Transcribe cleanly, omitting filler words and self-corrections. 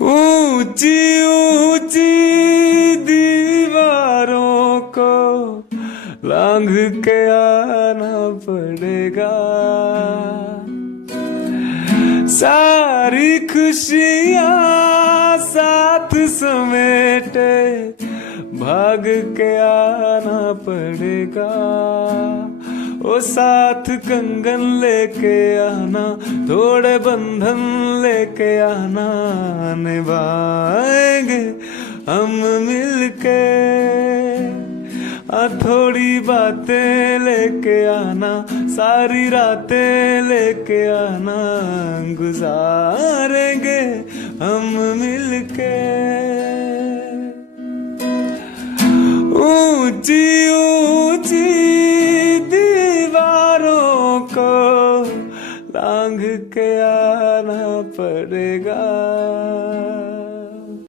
ऊंची ऊंची दीवारों को लांघ के आना पड़ेगा, सारी खुशियां साथ समेटे भाग के आना पड़ेगा। ओ साथ कंगन लेके आना, थोड़े बंधन लेके आना, निभाएंगे हम मिलके। थोड़ी बातें लेके आना, सारी रातें लेके आना, गुजारेंगे हम मिलके।